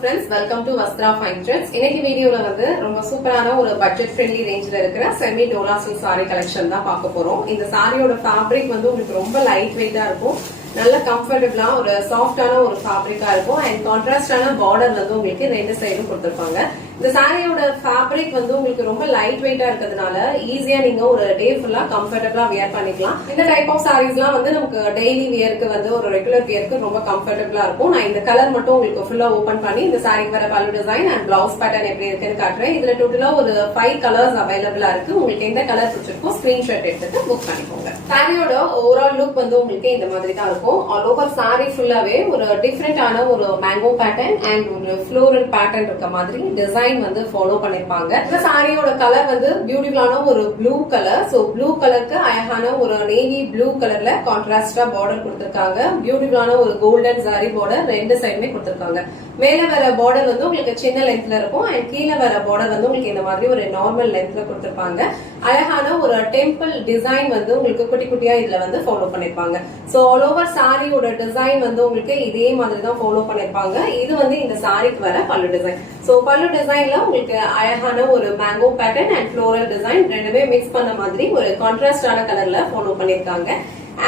friends, welcome to Vastra Fine Threads. இன்னைக்கு வீடியோல வந்து ரொம்ப சூப்பரான ஒரு பட்ஜெட் ஃப்ரெண்ட்லி ரேஞ்சில இருக்கிற semi Dola silk saree collection தான் பார்க்க போறோம். இந்த சாரியோட ஃபேப்ரிக் வந்து உங்களுக்கு ரொம்ப லைட் வெயிட்டா இருக்கும். நல்ல கம்ஃபர்டபிளா ஒரு சாஃப்டான ஒரு ஃபேப்ரிக்கா இருக்கும் அண்ட் கான்ட்ராஸ்டான பார்டர் வந்து உங்களுக்கு ரெண்டு சைடும் கொடுத்திருப்பாங்க. இந்த சாரியோட ஃபேப்ரிக் வந்து உங்களுக்கு ரொம்ப லைட் வெயிட்டா இருக்கிறதுனால ஈஸியா நீங்க ஒரு டே ஃபுல்லா கம்ஃபர்டபிளா வியர் பண்ணிக்கலாம். இந்த டைப் ஆஃப் சாரீஸ்லாம் வந்து நமக்கு டெய்லி வியருக்கு வந்து ஒரு ரெகுலர் வியருக்கு ரொம்ப கம்ஃபர்டபிளா இருக்கும். நான் இந்த கலர் மட்டும் உங்களுக்கு ஃபுல்லா ஓபன் பண்ணி இந்த சாரிக்கு வர பல்லு டிசைன் அண்ட் பிளவுஸ் பேட்டர்ன் எப்படி இருக்குன்னு காட்டுறேன். இதுல டோட்டலா ஒரு 5 கலர்ஸ் அவைலபிளா இருக்கு. உங்களுக்கு எந்த கலர் பிடிச்சிருக்கோ ஸ்கிரீன்ஷாட் எடுத்துட்டு புக் பண்ணிக்கோங்க. சாரியோட ஓவரால் லுக் வந்து உங்களுக்கு இந்த மாதிரி தான் இருக்கும். ஆல் ஓவர் சாரி ஃபுல்லாவே ஒரு டிஃபரெண்டான ஒரு மேங்கோ பேட்டர்ன் அண்ட் ஒரு ஃப்ளோரல் பேட்டர்ன் இருக்க மாதிரி டிசைன் வந்து ஃபாலோ பண்ணிருப்பாங்க. இந்த சாரியோட கலர் வந்து பியூட்டிஃபுல்லான ஒரு ப்ளூ கலர். சோ ப்ளூ கலருக்கு அழகான ஒரு நேவி ப்ளூ கலர்ல கான்ட்ராஸ்டா பார்டர் கொடுத்திருக்காங்க. பியூட்டிஃபுல்லான ஒரு கோல்டன் சாரி பார்டர் ரெண்டு சைடுமே கொடுத்திருக்காங்க. மேல வர பார்டர் வந்து உங்களுக்கு சின்ன லென்த்ல இருக்கும் அண்ட் கீழே வர பார்டர் வந்து உங்களுக்கு இந்த மாதிரி ஒரு நார்மல் லென்த்ல கொடுத்திருப்பாங்க. அழகான ஒரு டெம்பிள் டிசைன் வந்து உங்களுக்கு குட்டி குட்டியா இதுல வந்து ஃபாலோ பண்ணிருப்பாங்க. சோ ஆல் ஓவர் சாரியோட டிசைன் வந்து உங்களுக்கு இதே மாதிரி தான் ஃபாலோ பண்ணிருப்பாங்க. இது வந்து இந்த சாரிக்கு வர பல்லு டிசைன். சோ பல்லு டிசைன்ல உங்களுக்கு அழகான ஒரு mango pattern and floral design ரெண்டுமே மிக்ஸ் பண்ண மாதிரி ஒரு கான்ட்ராஸ்டான கலர்ல ஃபாலோ பண்ணிருக்காங்க.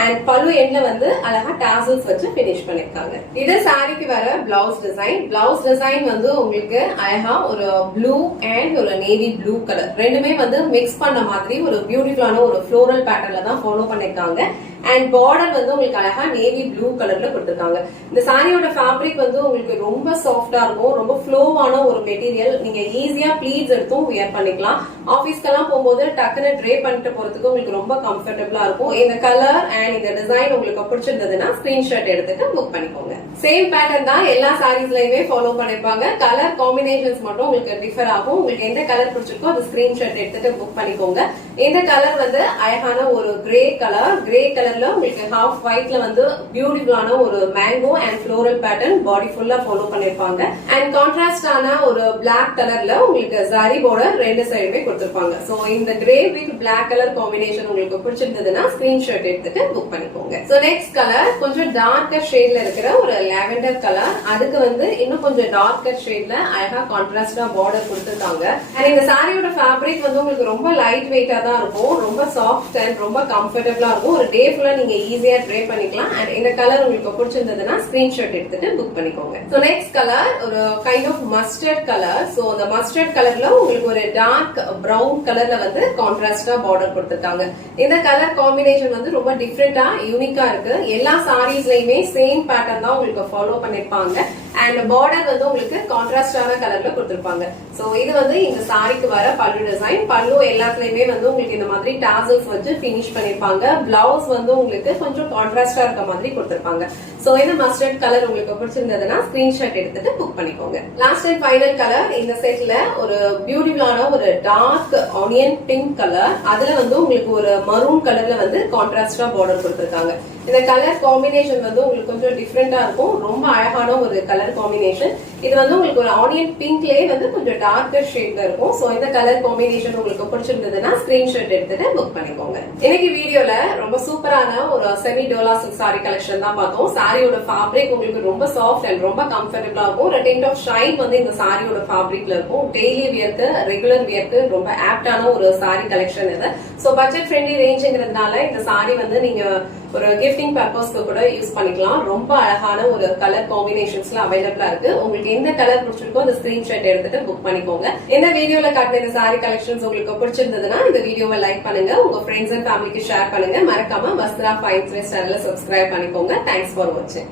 அண்ட் பல்லு எண்ட்ல வந்து அழகா டாசல்ஸ் வச்சு பினிஷ் பண்ணிருக்காங்க. இது சாரிக்கு வர பிளவுஸ் டிசைன். பிளவுஸ் டிசைன் வந்து உங்களுக்கு அழகா ஒரு ப்ளூ அண்ட் ஒரு நேவி ப்ளூ கலர் ரெண்டுமே வந்து மிக்ஸ் பண்ண மாதிரி ஒரு பியூட்டிஃபுல்லான ஒரு ஃப்ளோரல் பேட்டர்ன்ல தான் ஃபாலோ பண்ணிருக்காங்க. அண்ட் பார்டர் வந்து உங்களுக்கு அழகா நேவி ப்ளூ கலர்ல கொடுத்திருக்காங்க. இந்த சாரியோட ஃபேப்ரிக் வந்து உங்களுக்கு ரொம்ப சாஃப்டா இருக்கும். ரொம்ப ஃப்ளோவான ஒரு மெட்டீரியல். நீங்க ஈஸியா ப்ளீட்ஸ் எடுத்தும் வியர் பண்ணிக்கலாம். ஆபீஸ்க்கெல்லாம் போகும்போது டக்குன்னு ட்ரே பண்ணிட்டு போறதுக்கு உங்களுக்கு ரொம்ப கம்ஃபர்டபிளா இருக்கும். இந்த கலர் அண்ட் இந்த டிசைன் உங்களுக்கு பிடிச்சிருந்ததுன்னா ஸ்கிரீன்ஷாட் எடுத்துட்டு புக் பண்ணிக்கோங்க. சேம் பேட்டர்ன் தான் எல்லா சாரீஸ்லயுமே ஃபாலோ பண்ணிருப்பாங்க. கலர் காம்பினேஷன்ஸ் மட்டும் உங்களுக்கு டிஃபர் ஆகும். உங்களுக்கு எந்த கலர் பிடிச்சிருக்கோ அது ஸ்கிரீன்ஷாட் எடுத்துட்டு புக் பண்ணிக்கோங்க. இந்த கலர் வந்து அழகான ஒரு கிரே கலர். கிரே கலர் உங்களுக்கு ஹாஃப் ஒயிட்ல வந்து பியூட்டிஃபுல்லான ஒரு மேங்கோ அண்ட் ஃப்ளோரல் பேட்டர்ன் பாடி ஃபுல்லா ஃபாலோ பண்ணிருப்பாங்க. அண்ட் கான்ட்ராஸ்டான ஒரு பிளாக் கலர்ல உங்களுக்கு சாரி பார்டர் ரெண்டு சைடுமே கொடுத்திருப்பாங்க. சோ இந்த grey with black colour combination உங்களுக்கு பிடிச்சிருந்ததுன்னா ஸ்கிரீன்ஷாட் எடுத்துட்டு புக் பண்ணிக்கோங்க. சோ நெக்ஸ்ட் கலர் கொஞ்சம் டார்க்கர் ஷேட்ல இருக்கிற ஒரு லாவெண்டர் கலர். அதுக்கு வந்து இன்னும் கொஞ்சம் டார்க்கர் ஷேட்ல அழகா கான்ட்ராஸ்டா பார்டர் கொடுத்திருக்காங்க. அண்ட் இந்த சாரியோட ஃபேப்ரிக் வந்து உங்களுக்கு ரொம்ப லைட் வெயிட்டா தான் இருக்கும். ரொம்ப சாஃப்ட் அண்ட் ரொம்ப கம்ஃபர்டபிளா இருக்கும். ஒரு டே நீங்க ஈஸியா ட்ரை பண்ணிக்கலாம். அண்ட் இந்த கலர் உங்களுக்கு பிடிச்சிருந்ததுன்னா ஸ்கிரீன்ஷாட் எடுத்துட்டு புக் பண்ணிக்கோங்க. சோ நெக்ஸ்ட் கலர் ஒரு kind of mustard colour. So அந்த மஸ்டர்ட் கலர்ல உங்களுக்கு ஒரு டார்க் பிரவுன் கலர்ல வந்து கான்ட்ராஸ்டா பார்டர் கொடுத்திருக்காங்க. இந்த கலர் காம்பினேஷன் வந்து ரொம்ப டிஃபரெண்டா யூனிக்கா இருக்கு. எல்லா சாரீஸ்லயுமே சேம் பேட்டர்ன் தான் உங்களுக்கு ஃபாலோ பண்ணிருப்பாங்க. அண்ட் பார்டர் வந்து உங்களுக்கு கான்ட்ராஸ்டான கலர்ல கொடுத்திருப்பாங்க. சோ இது வந்து இந்த சாரிக்கு வர பல்லு டிசைன். பல்லு எல்லாத்துலயுமே வந்து உங்களுக்கு இந்த மாதிரி டாசல்ஸ் வச்சு பினிஷ் பண்ணிருப்பாங்க. பிளவுஸ் வந்து உங்களுக்கு கொஞ்சம் கான்ட்ராஸ்டா இருக்க மாதிரி கொடுத்திருப்பாங்க. சோ இந்த மஸ்டர்ட் கலர் உங்களுக்கு பிடிச்சிருந்ததுன்னா ஸ்கிரீன்ஷாட் எடுத்துட்டு புக் பண்ணிக்கோங்க. லாஸ்ட் அண்ட் ஃபைனல் கலர் இந்த செட்ல ஒரு பியூட்டிஃபுல்லான ஒரு டார்க் ஆனியன் பிங்க் கலர். அதுல வந்து உங்களுக்கு ஒரு மரூன் கலர்ல வந்து கான்ட்ராஸ்டா பார்டர் கொடுத்திருக்காங்க. இந்த கலர் காம்பினேஷன் வந்து உங்களுக்கு கொஞ்சம் டிஃபரெண்டா இருக்கும். ரொம்ப அழகான ஒரு கலர் காம்பினேஷன். இது வந்து உங்களுக்கு ஒரு ஆனியன் பிங்க்லயே வந்து கொஞ்சம் டார்க்கர் ஷேட்ல இருக்கும். சோ இந்த கலர் காம்பினேஷன் உங்களுக்கு பிடிச்சிருந்ததுன்னா ஸ்கிரீன்ஷாட் எடுத்துட்டு புக் பண்ணிக்கோங்க. இன்னைக்கு வீடியோல ரொம்ப சூப்பரான ஒரு semi Dola silk sorry collection தான் பார்த்தோம். சாரியோட ஃபேப்ரிக் உங்களுக்கு ரொம்ப சாஃப்ட் அண்ட் ரொம்ப கம்ஃபர்டபிளா இருக்கும். ஒரு டென்ட் ஆஃப் ஷைன் வந்து இந்த சாரியோட ஃபேப்ரிக்ல இருக்கும். டெய்லி வியர்க்கு ரெகுலர் வியர்க்கு ரொம்ப ஆப்டான ஒரு சாரி கலெக்ஷன் இது. சோ பட்ஜெட் ஃப்ரெண்ட்லி ரேஞ்சுங்கிறதுனால இந்த சாரி வந்து நீங்க ஒரு கிஃப்டிங் பர்பஸ்க்கு கூட யூஸ் பண்ணிக்கலாம். ரொம்ப அழகான ஒரு கலர் காம்பினேஷன்ஸ்ல அவைலபிளா இருக்கு. உங்களுக்கு எந்த கலர் பிடிச்சிருக்கோ அந்த ஸ்கிரீன்ஷாட் எடுத்துட்டு புக் பண்ணிக்கோங்க. இந்த வீடியோல காட்டின இந்த சாரி கலெக்ஷன்ஸ் உங்களுக்கு பிடிச்சிருந்ததுன்னா இந்த வீடியோவை லைக் பண்ணுங்க. உங்க ஃப்ரெண்ட்ஸ் அண்ட் ஃபேமிலிக்கு ஷேர் பண்ணுங்க. மறக்காம வஸ்த்ரா ஃபைன் த்ரெட்ஸ் சேனலை சப்ஸ்கிரைப் பண்ணிக்கோங்க. தேங்க்ஸ் ஃபார் வாட்சிங்.